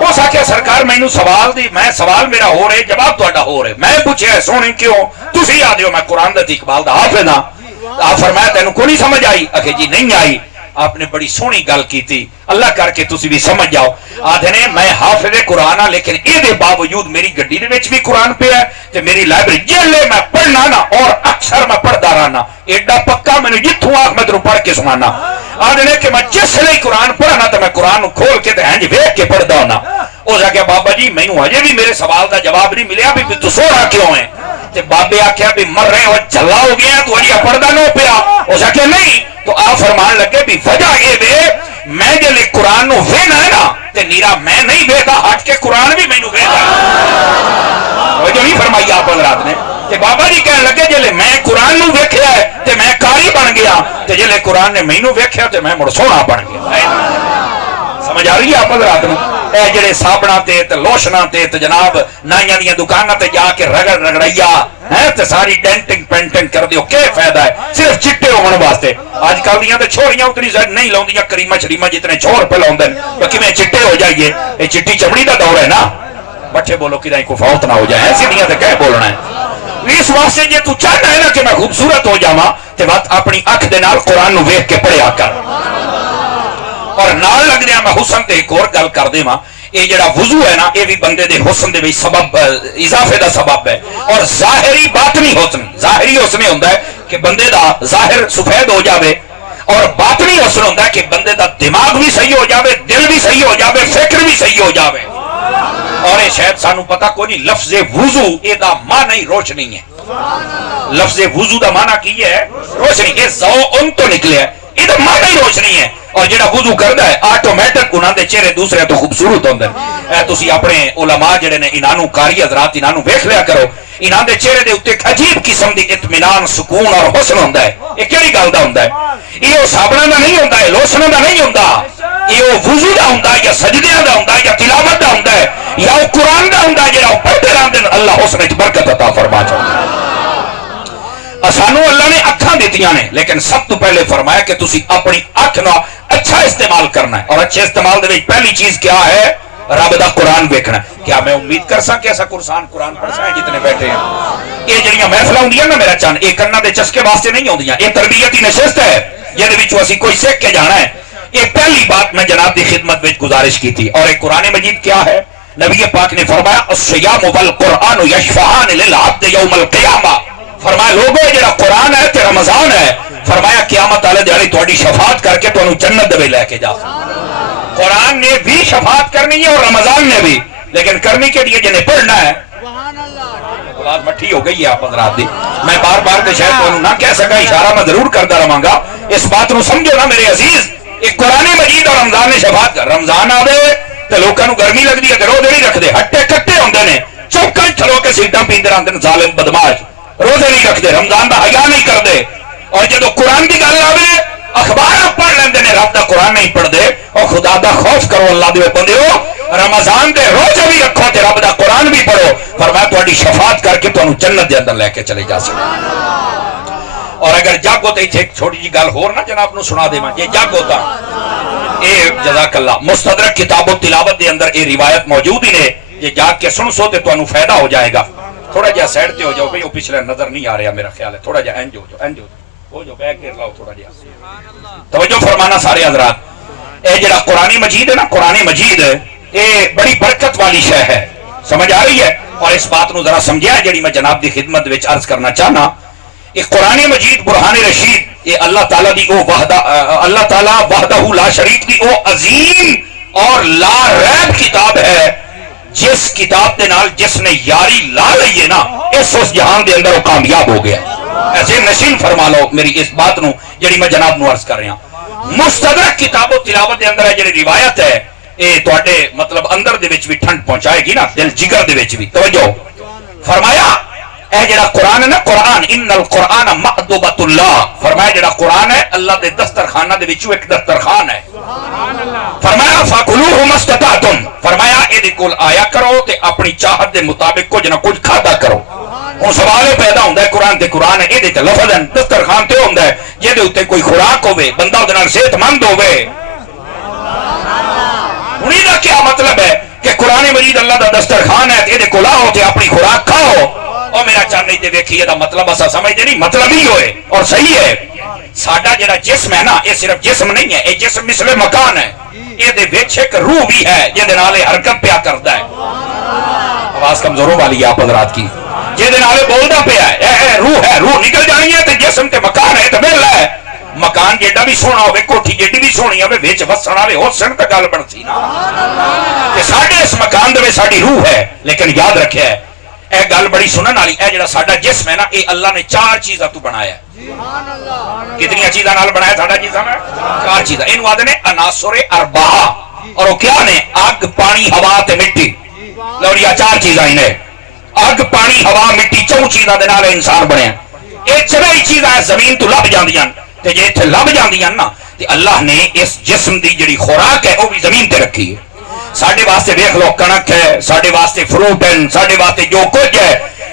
اس آخیا سرکار مینوں سوال دی میں سوال میرا ہو رہے جواب تہاڈا ہو رہے میں پوچھیا سونے کیوں تسی آ دیو میں قرآن دا اقبال دا حافظ ہاں آپ فرمایا تینوں کو نہیں سمجھ آئی آخے جی نہیں آئی آپ نے بڑی سونی گل کی تھی اللہ کر کے تسی بھی سمجھ جاؤ آدھے نے میں حافظ قرآن ہاں لیکن اے دے باوجود میری گڈی دے وچ بھی قرآن پہ ہے تے میری لائبریری جلے میں پڑھنا نا اور اکثر میں پڑھدا رہنا ایڈا پکا میں جتھوں آخ میں تینوں پڑھ کے سنانا آدھے نے کہ میں جس لئے قرآن پڑھنا تو میں قرآن کھول کے تے ہنج ویکھ کے پڑھدا ہونا اس آخیا بابا جی مینوں ہجے بھی میرے سوال دا جواب نہیں ملیا بھی تو سو رہا کیوں ہے تے بابے آخیا بھی مر رہے ہو جھلا ہو گیا تو اجے پڑھدا نہ پیا اس آخیا نہیں تو آپ فرمان لگے بھی وجہ یہ وے میں جلے قرآن نو وینا ہے نا تے نیرا میں نہیں ویدا ہٹ کے قرآن بھی مینوں ویدا وہ جو نہیں فرمائی آپ حضرات نے کہ بابا جی کہنے لگے جلے میں قرآن نو ویکھیا ہے تے میں قاری بن گیا تے جلے قرآن نے مینوں ویکھیا تے میں مڑ سونا بن گیا سمجھ آ رہی ہے آپ حضرات نے اے جڑے صابنا تے لوشنا تے جناب نائیاں دیاں دکاناں تے جا کے رگڑ رگڑیا ہے تے ساری ڈینٹنگ پینٹنگ کر دیو کیا فائدہ ہے صرف چٹے ہون واسطے آج کل دیاں تے چھوڑیاں اتنی زیادہ نہیں لاؤندیاں کریمہ شریمہ جتنے چھوڑ پہ لاؤندے کہ میں چٹے ہو جائیے یہ چٹی چمڑی دا دور ہے نا بٹھے بولو کہ کوئی فوت نہ ہو جائے ایسی دیاں تے کہہ بولنا ہے اس واسطے جے تو چاہتا ہے نا کہ میں خوبصورت ہو جاواں تے بات اپنی اکھ دے نال قرآن نو ویکھ کے پڑھیا کر اور نال لگ دیا میں حسن تے ایک اور گل کر دے ماں یہ جڑا وضو ہے نا یہ بھی بندے دے حسن دے بھی سبب اضافے دا سبب ہے اور ظاہری باطنی حسن ظاہری حسن ہوندا ہے کہ بندے دا ظاہر سفید ہو جاوے اور باطنی حسن ہوندا ہے کہ بندے دا دماغ بھی صحیح ہو جاوے دل بھی صحیح ہو جاوے فکر بھی صحیح ہو جاوے اور یہ شاید سانو پتہ کوئی نہیں لفظ وضو یہ دا معنی روشنی ہے لفظ وضو دا معنی کی ہے روشنی یہ زو ان تو نکلے ہے یہ تو معنی روشنی ہے اور جڑا وضو کردا ہے آٹومیٹک انہاں دے چہرے دوسرے تو خوبصورت ہوندے ہیں تسی اپنے علماء جڑے نے انہاں نو قاری حضرات انہاں نو ویکھ لیا کرو انہاں دے چہرے دے اوتے عجیب قسم دی اطمینان سکون اور حسن ہوندا ہے یہ کیڑی گل دا ہوندا ہے یہ صابنا دا نہیں ہوندا ہے لوشن دا نہیں ہوندا یہ وضو دا ہوندا ہے یا سجدیاں دا ہوندا ہے یا تلاوت دا ہوندا ہے یا قرآن دا ہوندا ہے جڑا پڑھتے رہندے اللہ حسن وچ برکت عطا فرما چاہندا ہے سانو اللہ نے اکھاں دیتیاں نے لیکن سب تو پہلے فرمایا کہ تسی اپنی اکھ نہ اچھا استعمال کرنا ہے اور اچھے استعمال دے پہلی چیز کیا ہے رب دا قرآن دیکھنا کیا میں امید کر سا کہ ایسا قرآن پڑھ سا ہے جتنے بیٹھے ہیں یہ جڑیاں محفلیں ہوندیاں نا میرا چاند یہ کنا دے چسکے واسطے نہیں ہوندیاں یہ تربیتی نشست ہے جہدے وچوں اسی کوئی سیکھ کے جانا ہے یہ پہلی بات میں جناب دی خدمت وچ گزارش کی تھی اور ایک قرآن مجید کیا ہے نبی پاک نے فرمایا الصیام والقرآن یشفعان للعبد یوم القیامہ فرمایا لوگوں جڑا قرآن ہے تے رمضان ہے فرمایا قیامت والے دن تہاڈی شفاعت کر کے تانوں جنت دے لے کے جا قرآن نے بھی شفاعت کرنی ہے اور رمضان نے بھی لیکن کرنی کے لیے جنہیں پڑھنا ہے آواز مٹھی ہو گئی ہے آپ حضرات دی میں بار بار تے شاید تانوں نہ کہہ سکا اشارہ میں ضرور کرتا رہاں گا اس بات نو سمجھو نا میرے عزیز ایک قرآن مجید اور رمضان نے شفاعت کر رمضان آوے تے لوکاں نو گرمی لگدی ہے تے روزے نہیں رکھدے ہٹے کٹے ہوندے نے چوکاں کھلو کے سیٹاں پیندے رہندے نے ظالم بدماش روزے نہیں رکھتے رمضان دا حیا نہیں کرتے اور جدو قرآن کی گل آوے اخبار پڑھ لیندے نے رب دا قرآن نہیں پڑھتے اور خدا دا خوف کرو اللہ دے بندیو رمضان دے روزے بھی رکھو تے رب دا قرآن بھی پڑھو فرمایا تہاڈی شفاعت کر کے تانوں جنت دے اندر لے کے چلے جا سکتے اور اگر جاگو تے ایتھے ایک چھوٹی جی گل ہور نا جناب نو سنا دیواں جے جاگو تا اے جزاک اللہ مستدرک کتاب و تلاوت دے اندر اے روایت موجود ہی نے یہ جاگ کے سن سو تے تانوں فائدہ ہو جائے گا تھوڑا جہا سائڈ تے ہو جاؤ بھئی وہ پچھلے نظر نہیں آ رہا میرا خیال ہے تھوڑا جہا انج ہو جاؤ بیک گیر لاؤ تھوڑا جہا توجہ فرمانا سارے حضرات اے جڑا قرآن مجید ہے نا قرآن مجید اے بڑی برکت والی شے ہے سمجھ آ رہی ہے اور اس بات نو ذرا سمجھیا جڑی میں جناب دی خدمت وچ عرض کرنا چاہنا یہ قرآن مجید برہان رشید یہ اللہ تعالیٰ دی او وحدہ اللہ تعالیٰ وحدہ لا شریک دی او عظیم اور لا ریب کتاب ہے جس کتاب دے نال جس نے یاری لا لئیے نا اس جہان دے اندر وہ کامیاب ہو گیا ایسے نشین فرما لو میری اس بات نو جڑی میں جناب نو عرض کر رہا ہوں مستدرک کتاب و تلاوت دے اندر ہے جڑی روایت ہے اے تواڈے مطلب اندر دے وچ بھی ٹھنڈ پہنچائے گی نا دل جگر دے وچ بھی توجہ فرمایا اے جڑا قرآن ہے نا قرآن ان القرآن مأدبۃ اللہ فرمایا جڑا قرآن ہے اللہ دے دسترخانہ دے وچوں ایک دسترخوان ہے فرمایا فَكُلُوهُ مَا اسْتَطَعْتُمْ فرمایا اے دے کول آیا کرو تے اپنی چاہت دے مطابق کچھ نہ کچھ کھادا کرو ہن سوال پیدا ہوندا ہے قرآن تے قرآن ہے اے دے تے لفظ ہیں دسترخوان تے ہوندا ہے جے دے اوتے کوئی خوراک ہوے بندہ اودے نال صحت مند ہوے ہن دا کیا مطلب ہے کہ قرآن مجید اللہ دا دسترخوان ہے تے کو لاؤ تے اپنی خوراک کھاؤ اور میرا چل نہیں تے ویکھیے دا مطلب اسا سمجھدے نہیں مطلب ہی ہوئے اور صحیح ہے ساڈا جڑا جسم ہے نا یہ صرف جسم نہیں ہے یہ جسم مثل مکان ہے یہ دے وچ ایک روح بھی ہے جے نال حرکت پیا کردا ہے آواز کمزوروں والی آپ حضرات کی جے نال بولدا پیا ہے روح ہے روح نکل جانی ہے تے جسم تے مکان ہے تے بل ہے مکان جیڈا بھی سونا ہوئے کوٹھی جیڈی بھی سونی ہوئے ویچ وسنا ہوئے حسن تا گل بنسی نا کہ ساڑھے اس مکان دے میں ساڑھی روح ہے لیکن یاد رکھے ہے اے گل بڑی سنن والی اے جڑا ساڑھا جسم ہے نا اے اللہ نے 4 چیزاں تو بنایا ہے کتنی چیزاں نال بنایا ساڑھا جسم ہے 4 چیزاں انہوں آدھے نے عناصر اربعہ اور وہ کیا نے آگ پانی ہوا تے مٹی لوریا 4 چیزاں انہیں آگ پانی ہوا مٹی 4 چیزاں دے نال انسان بنے اے 4 چیزاں زمین تو لب جاندیاں تے جے اتھے لب جاندیاں نا تے اللہ نے اس جسم دی جڑی خوراک ہے وہ بھی زمین تے رکھی ہے ساڑھے واسطے دیکھ لو کنک ہے ساڑھے واسطے فروٹ ہے ساڑھے واسطے جو کچھ ہے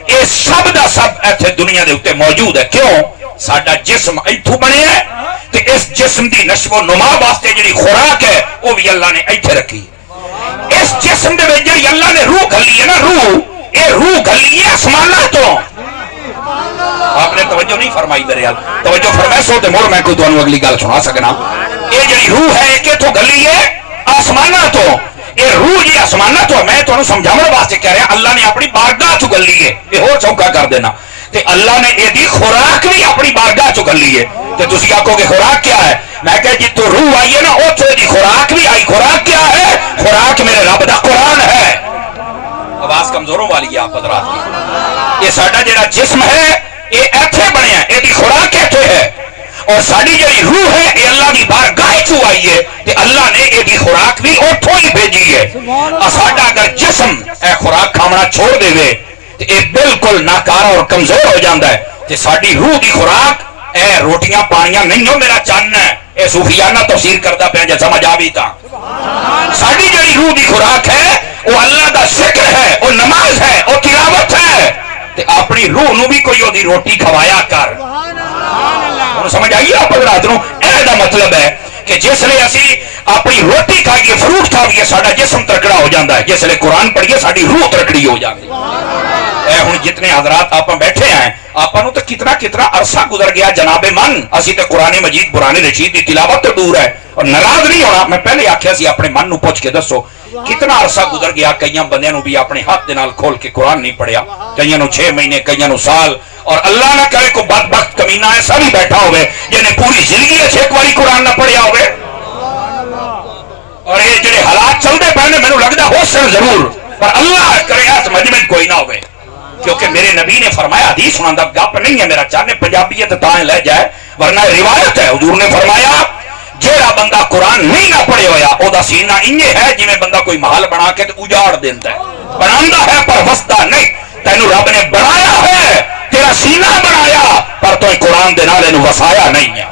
یہ سب دا سب ایتھے دنیا دے اتے موجود ہے کیوں ساڑھا جسم ایتھو بنے ہے تے اس جسم دی نشو و نما واسطے جڑی خوراک ہے وہ بھی اللہ نے ایتھے رکھی ہے اس جسم دے وچ جڑی اللہ نے روح گھلی ہے نا روح گھلی ہے آسماناں تو آپ نے توجہ نہیں فرمائی میرے حال توجہ فرمائے سو تے مڑ میں کوئی تانوں اگلی گل سنا سکنا یہ جڑی روح ہے کہ تو گلی ہے آسماناں تو یہ روح جی آسماناں تو میں تانوں سمجھاون واسطے کہہ رہا اللہ نے اپنی بارگاہ تو گلی ہے یہ ہو چوکا کر دینا تے اللہ نے ایدی خوراک بھی اپنی بارگاہ تو گلی ہے تے تسی آکھو گے خوراک کیا ہے میں کہ جی تو روح آئی ہے نا او تو دی خوراک بھی آئی خوراک کیا ہے خوراک میرے رب دا قرآن ہے آواز کمزوروں والی ہے آپ حضرات کی یہ ساڈا جڑا جسم ہے یہ ایتھے بنیا ہے یہ خوراک ایتھے ہے اور ساری جڑی روح ہے یہ اللہ کی بارگاہ چوں آئی ہے کہ اللہ نے یہ خوراک بھی اوتھوں ہی بھیجی ہے ساڈا اگر جسم اے خوراک کھانا چھوڑ دے وے تو یہ بالکل ناکارا اور کمزور ہو جاتا ہے کہ ساری روح کی خوراک اے روٹیاں پانیاں نہیں ہو میرا چان ہے اے صوفیانہ تفسیر کرتا پیا جے سمجھ آ بھی تا ساری جڑی روح کی خوراک ہے وہ اللہ دا ذکر ہے وہ نماز ہے وہ تلاوت ہے تے اپنی روح نو بھی کوئی دی روٹی کھوایا کر سمجھ آئیے آپ حضرات نو اے دا مطلب ہے کہ جس لئے اسی اپنی روٹی کھائیے فروٹ کھائیے ساڑا جسم ترکڑا ہو جاندہ ہے جس لئے قرآن پڑھیے ساڑی روح ترکڑی ہو جاندی اے ہن جتنے حضرات آپ بیٹھے ہیں آپ نو تو کتنا عرصہ گزر گیا جناب من اسی تے قرآن مجید قرآن رشید دی تلاوت تو دور ہے اور ناراض نہیں ہونا میں پہلے آکھیا سی اپنے من نو پوچھ کے دسو کتنا عرصہ گزر گیا کئیاں بندیاں نو بھی اپنے ہاتھ دے نال کھول کے قرآن نہیں پڑھیا کئیاں نو 6 مہینے کئیاں نو سال اور اللہ نہ کرے کو بدبخت کمینہ ایسا بھی بیٹھا ہوئے جنہیں پوری زندگی ایک باری قرآن نہ پڑھیا ہوئے اور یہ جڑے حالات چلتے پہنے میں نے لگتا ہو سر ضرور پر اللہ کرے اس مجمع کوئی نہ ہوئے کیونکہ میرے نبی نے فرمایا حدیث سناندہ گپ نہیں ہے میرا چاہنے پنجابیت تائیں لے جائے ورنہ روایت ہے حضور نے فرمایا جیڑا بندہ قرآن نہیں نہ پڑھے ہویا او دا سینہ انجے ہے جی میں بندہ کوئی محل بنا کے اجاڑ دیتا ہے بناندہ ہے پر وسطہ نہیں تینو رب نے بنایا ہے تیرا سینہ بنایا پر تو قرآن دے نال انہوں وسایا نہیں ہے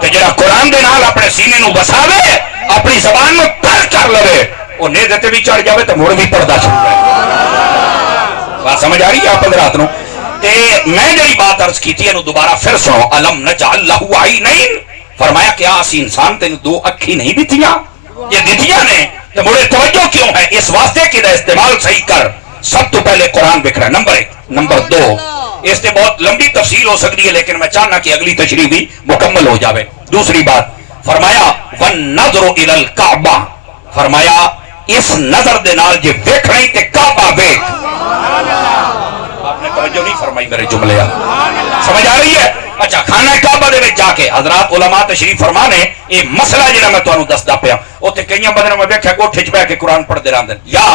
تو جیڑا قرآن دے نال اپنے سینے نو وساوے اپنی زبان نو تر کر لوے وہ نیزتے بھی چڑھ جاوے تو مڑ بھی پردہ چھوڑ رہے بات سمجھ آ رہی ہے آپ حضرات نو تے میں جڑی بات عرض کی تھی انہوں دوبارہ پھر سنو علم نجعل لہو عینین فرمایا کہ آسی انسان تینوں 2 اکھی نہیں دیتیاں یہ دیتیاں نے تو مڑے توجہ کیوں ہے اس واسطے کہ دا استعمال صحیح کر سب تو پہلے قرآن بکھرا نمبر 1 نمبر 2 اس نے بہت لمبی تفصیل ہو سکتی ہے لیکن میں چاہنا کہ اگلی تشریح بھی مکمل ہو جاوے دوسری بات فرمایا وَالنَّظْرُ إِلَى الْكَعْبَةِ فرمایا اس نظر دے نال جے ویکھ رہی تے کعبہ ویکھ آپ نے توجہ نہیں فرمائی میرے جملے سمجھ آ رہی ہے اچھا خانہ کعبہ دے وچ جا کے حضرات علماء تشریف فرمانے یہ مسئلہ جڑا میں تانوں دسدا پیا اوتھے کئیاں بندے میں ویکھیا گوٹھے وچ بیٹھ کے قرآن پڑھدے رہندے یا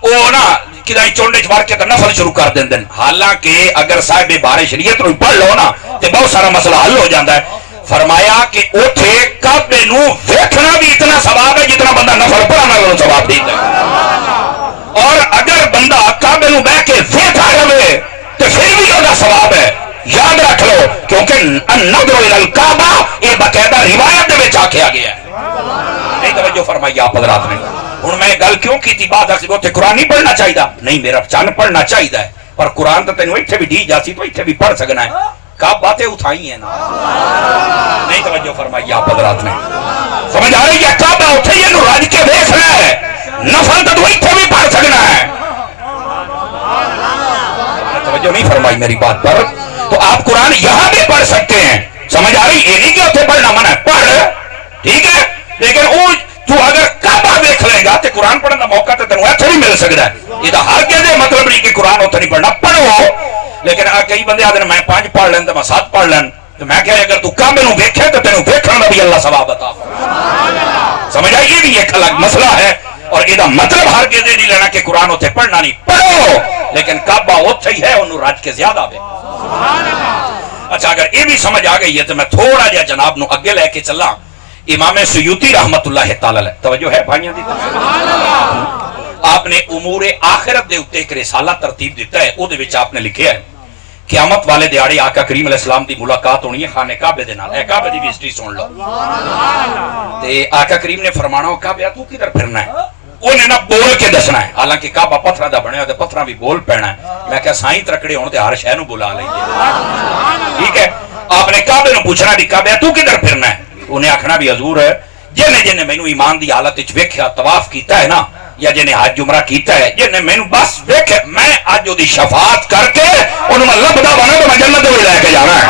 او نا کدائی چونڈے چ وار کے نفل شروع کر دیندے حالانکہ اگر صاحب بار شریعت نو پڑھ لو نا تے بہت سارا مسئلہ حل ہو جاندا ہے فرمایا کہ اوتھے کعبے نو ویکھنا بھی اتنا ثواب ہے جتنا بندہ نفل پڑھنا نال ثواب دیندا ہے اور اگر بندہ کعبے نو بیٹھ کے ویکھا رہے تے پھر بھی اودا ثواب ہے یاد رکھ لو کیونکہ النظر الى الکعبہ یہ باقاعدہ روایت دے وچ آکھیا گیا ہے نہیں توجہ فرمائی آپ حضرات نے ہن میں گل کیوں کیتی بات اسی اوتھے قرآن نہیں پڑھنا چاہیے نہیں میرا چن پڑھنا چاہیے پر قرآن تو تینوں ایتھے بھی دی جاسی تو ایتھے بھی پڑھ سکنا ہے کعبہ باتیں اٹھائی ہیں نا نہیں توجہ فرمائی آپ حضرات نے سمجھ آ رہی ہے کعبہ اٹھے یہ نو رج کے دیکھ رہا ہے نفل تو اتنے بھی پڑھ سکنا ہے. توجہ نہیں فرمائی میری بات پر. تو آپ قرآن یہاں بھی پڑھ سکتے ہیں, سمجھ آ رہی؟ یہ نہیں کہ اتنے پڑھنا منع ہے, پڑھ ٹھیک ہے, لیکن وہ تو اگر کعبہ دیکھ لے گا تو قرآن پڑھنے کا موقع تو تینوں ایتھے نہیں مل سکتا ہے. یہ ہر کسی مطلب نہیں کہ قرآن اتنے نہیں پڑھنا, پڑھو. لیکن کئی بندے آتے ہیں میں 5 پڑھ لین تو میں 7 پڑھ لین, تو میں کہ اگر تو کعبے نو ویکھے تو تینوں ویکھن دا بھی اللہ ثواب عطا فرمائے. سمجھ آئی؟ یہ بھی ایک الگ مسئلہ ہے, اور یہ مطلب ہر کسی نہیں لینا کہ قرآن اتنے پڑھنا نہیں, پڑھو, لیکن کعبہ اتنے ہی ہے, انہوں رج کے زیادہ آئے. اچھا, اگر یہ بھی سمجھ آ گئی ہے تو میں تھوڑا جا جناب نو اگے لے کے چلا. امام سیوطی رحمت اللہ تعالی توجہ ہے بھائیاں دی, آپ نے امور آخرت دے اوتے ایک رسالہ ترتیب دیتا ہے. او دے وچ آپ نے لکھیا ہے قیامت والے دیہاڑے آقا کریم علیہ السلام دی ملاقات ہونی ہے خانہ کعبے دے نال. اے کعبے دی بھی ہسٹری سن لو. تے آقا کریم نے فرمانا ہو کعبہ تو کدھر پھرنا ہے, انہیں نہ بول کے دسنا ہے. حالانکہ کعبہ پتھراں دا بنیا تے پتھراں بھی بول پینا ہے. میں کہا سائیں ترکڑے ہون تے ہر شے نو بلا لیں گے, ٹھیک ہے. آپ نے کعبے نو پوچھنا بھی کعبہ تو کدھر پھرنا ہے, انہیں آکھنا بھی حضور ہے جن مینوں ایمان دی حالت وچ ویکھیا طواف کیتا ہے نا, یا جن حج عمرہ کیتا ہے, جن مینوں بس ویکھے میں اج اودی شفاعت کر کے انہوں میں لبدا بنا تو میں جنت وچ لے کے جانا ہے.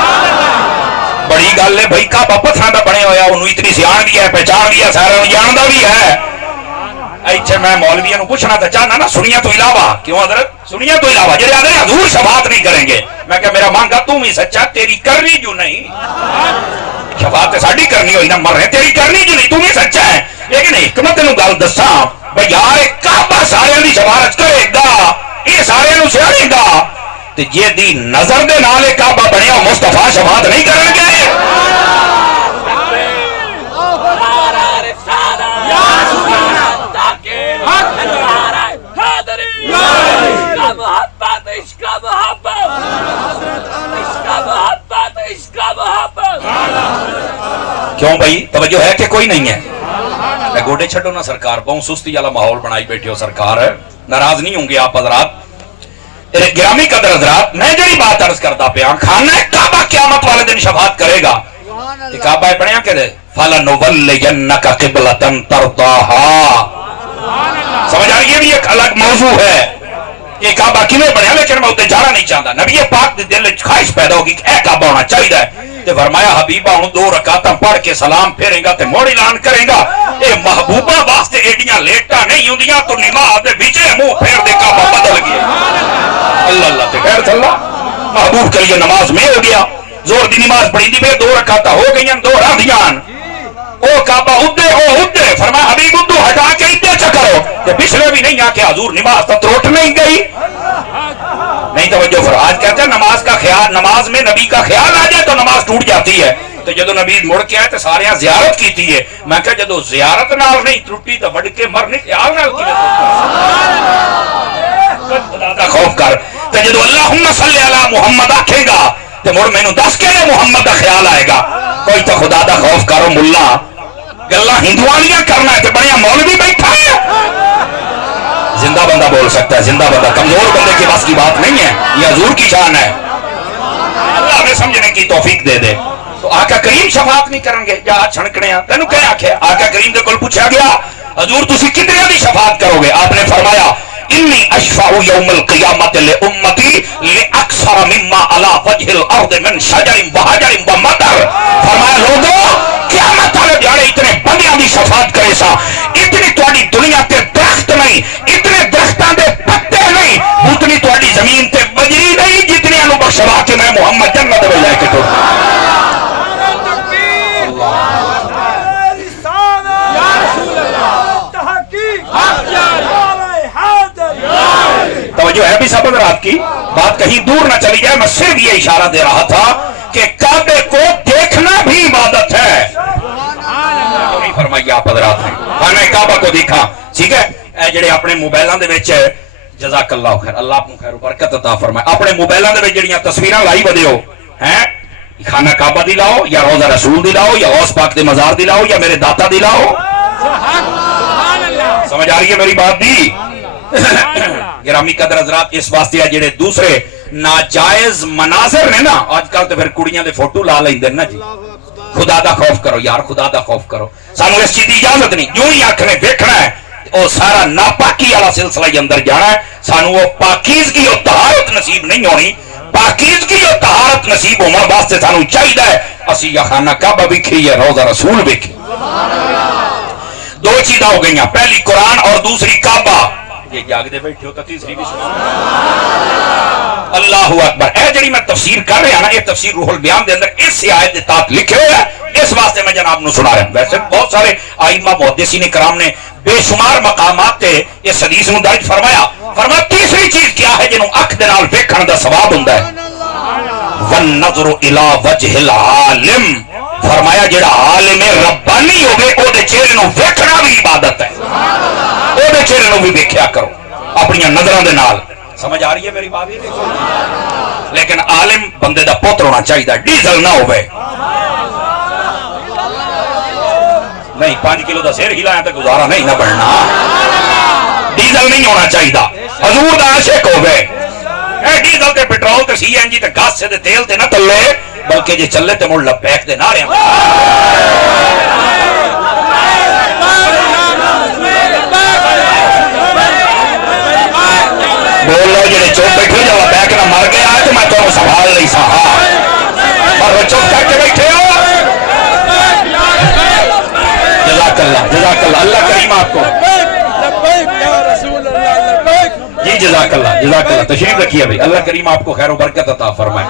بڑی گل ہے بھائی, کعبہ پتھراں دا بنیا ہویا, انہوں اتنی سیان بھی ہے, پہچان بھی ہے, سارے جاندا بھی ہے. ایتھے میں مولویاں نو پوچھنا تے چاہنا نا سنیاں تو علاوہ, کیوں حضرت سنیاں تو علاوہ جڑے آدھے حضور شفاعت نہیں کریں گے, میں کہ میرا مانگا تم ہی سچا, تیری کرنی جو نہیں, شفاعت ساڈی کرنی ہوئی نا مر رہے, تیری کرنی جو نہیں, تم ہی سچا ہے. لیکن حکمت نو گل دساں بھئی یار کعبہ سارے دی شفاعت کرے گا, یہ سارے نو سیاڑے گا, تے جے دی نظر دے نال کعبہ بنیا مصطفیٰ شفاعت نہیں کرن گے. کیوں بھائی توجہ ہے کہ کوئی نہیں ہے؟ میں گوڑے چھڑو نا سرکار, بہت سستی والا ماحول بنائی بیٹھے ہو سرکار, ناراض نہیں ہوں گے آپ حضرات, گرامی قدر حضرات. میں جڑی بات عرض کرتا پیا, خانہ کعبہ قیامت والے دن شفاعت کرے گا. کعبہ بنیا کہ فَلَنُوَلِّيَنَّكَ قِبْلَةً تَرْضَاهَا, سمجھ آ رہی؟ یہ بھی ایک الگ موضوع ہے. یہ کعبہ کیویں بنیا, لیکن میں اتنے جانا نہیں چاہتا. نبی پاک دے دل وچ خواہش پیدا ہوگی کہ اے کعبہ ہونا چاہیے. تے فرمایا حبیبہ ہوں 2 رکعتاں پڑھ کے سلام پھیرے گا تے موڑ اعلان کرے گا, اے محبوبہ واسطے ایڈیاں لیٹاں نہیں ہوندیاں, تو نماز دے وچے منہ پھیر دے کعبہ بدل گیا. اللہ اللہ تے خیر چلا, محبوب کے لیے نماز میں ہو گیا. زور دی نماز پڑھی دی بے 2 رکعتاں ہو گئیاں, 2 راندیاں, او کعبہ ادھے او ادھے. فرمایا حبیب ادھو ہٹا کے ادھے چکرو, تے پچھلے بھی نہیں آ کے حضور نماز تو تروٹ نہیں گئی. نہیں توجہ فرما, آج کہتے ہیں نماز کا خیال, نماز میں نبی کا خیال آ جائے تو نماز ٹوٹ جاتی ہے. تو جدو نبی مڑ کے آئے تو سارے زیارت کیتی ہے. میں کہا جدو زیارت نال نہیں ٹوٹی تو وڈ کے مرنے خیال نال کی خدا دا خوف کر. تو جدو اللہم صلی علی محمد آکھے گا تو مڑ مینوں دس کے محمد دا خیال آئے گا. کوئی تو خدا دا خوف کرو ملا, گلا ہندوانیاں کرنا ہے تو بڑیا مولوی بیٹھا ہے. زندہ بندہ بول سکتا ہے, زندہ بندہ, کمزور بندے کے پاس کی بات نہیں ہے, یہ حضور کی شان ہے. اللہ ہمیں سمجھنے کی توفیق دے دے. تو آقا کریم شفاعت نہیں کریں گے, جا چھڑکنے ہیں تینوں کیا آکھے. آقا کریم دے کول پوچھا گیا حضور تسی کتنے دی شفاعت کرو گے؟ آپ نے فرمایا انی اشفع یوم القیامت لامتی لاکثر مما علی وجہ الارض من شجر وحجر ومطر. فرمایا لوگوں قیامت والے دیہاڑے اتنے بندیاں دی شفاعت کرے سا, اتنی تہاڈی دنیا تے درخت نہیں, اتنے درختاں دے پتے نہیں, اتنی تہاڈی زمین تے بجری نہیں, جتنیاں نو بخشوا کے میں محمد جنت وچ لے کے ٹر. توجہ ہے بھی سب حضرات کی, بات کہیں دور نہ چلی جائے. میں صرف یہ اشارہ دے رہا تھا کہ کعبے کو دیکھنا بھی عبادت ہے. نہیں فرمائی آپ حضرات نے خانہ کعبہ کو دیکھا, ٹھیک ہے. اے جڑے اپنے موبائلاں دے وچ, جزاک اللہ خیر, اللہ آپ کو خیر و برکت عطا فرمائے, اپنے موبائلاں دے وچ جڑیاں تصویراں لائی ودے ہو ہیں, خانہ کعبہ دی لاؤ, یا روضہ رسول دی لاؤ, یا غوث پاک دے مزار دی لاؤ, یا میرے داتا دی لاؤ. سمجھ آ رہی ہے میری بات دی؟ گرامی قدر حضرات, اس واسطے جڑے دوسرے ناجائز مناظر نے نا, آج کل تو پھر کڑیاں دے فوٹو لا لیندے نا جی. خدا دا خوف کرو یار, خدا دا خوف کرو. سانو اس چیز دی اجازت نہیں, جو ہی آنکھ نے دیکھنا ہے وہ سارا ناپاکی والا سلسلہ ہی اندر جانا ہے. سانو وہ پاکیزگی اور طہارت نصیب نہیں ہونی. پاکیزگی اور طہارت نصیب ہونے واسطے سانو چاہیے اسی یا خانہ کعبہ ویکھی یا روضہ رسول ویکھی. دو چیزاں ہو گئی، پہلی قرآن اور دوسری کعبہ. یہ جاگدے بیٹھے ہو تو تیسری بھی سنا. اللہ اکبر. اے جڑی میں تفسیر کر رہا نا، یہ تفسیر روح البیان دے اندر اس سے آیت دے تحت لکھے ہوئے ہیں، اس واسطے میں جناب نو سنا رہا ہوں. ویسے بہت سارے ائمہ محدثین کرام نے بے شمار مقامات تے اس حدیث نو درج فرمایا. فرمایا تیسری چیز کیا ہے جنوں اکھ دے نال ویکھن دا ثواب ہوندا ہے؟ والنظر الی وجہ العالم. فرمایا جڑا عالم ربانی ہوگے او دے چہرے نو ویکھنا بھی عبادت ہے. او دے چہرے نو بھی ویکھیا کرو اپنی نظراں دے نال. سمجھ آ رہی ہے میری بات؟ لیکن عالم بندے دا پتر ہونا چاہیے، ڈیزل نہ ہوئے. نہیں 5 کلو دا سیر ہلایا تو گزارا نہیں نہ بڑھنا. ڈیزل نہیں ہونا چاہیے، حضور دا عاشق ہوئے. اے ڈیزل تے پیٹرول تے سی این جی تے گیس تے تیل تے نہ تلے، بلکہ جے چلے تے مڑ لپیک دے نعرے. بولو جڑے چپ بیٹھے جب بیک نہ مر گیا تو میں تمہیں سنبھال نہیں سا. اور وہ چپ کر کے بیٹھے ہو. جزاک اللہ، جزاک اللہ. اللہ کریم آپ کو جی جزاک اللہ، جزاک اللہ. تشریف رکھیے بھائی. اللہ کریم آپ کو خیر و برکت عطا فرمائے.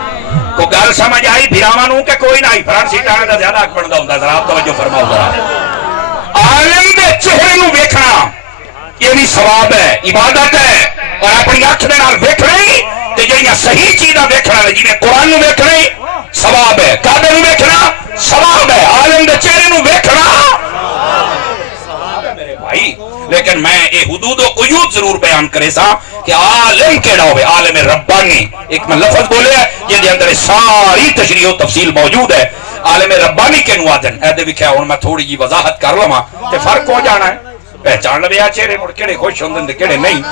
کو گل سمجھ آئی بھراواں نوں کہ کوئی نہ آئی؟ فرنٹ سیٹ آنے دا زیادہ حق بندا ہوندا. ذرا آپ توجہ فرماؤ. ذرا عالم دے چہرے نوں ویکھنا یہ بھی ثواب ہے، عبادت ہے. اور اپنی اکھ دے نال ویکھنا ہی تے جڑیاں صحیح چیزاں ویکھنا ہے، جویں قرآن نوں ویکھنا ہی ثواب ہے، کعبے نوں ویکھنا ثواب ہے، عالم دے چہرے نوں ویکھنا ثواب ہے میرے بھائی. لیکن میں یہ حدود و قیود ضرور بیان کرے سا کہ عالم کیڑا ہوئے. عالم ربانی ایک میں لفظ بولے ہے جن دے اندر ساری تشریح و تفصیل موجود ہے. عالم ربانی کے نوادن ایدے بھی کیا ہوں میں تھوڑی جی وضاحت کر لما تے فرق ہو جانا ہے. پہچان لے چہرے مڑ کہڑے خوش ہوندے تے کہڑے نہیں.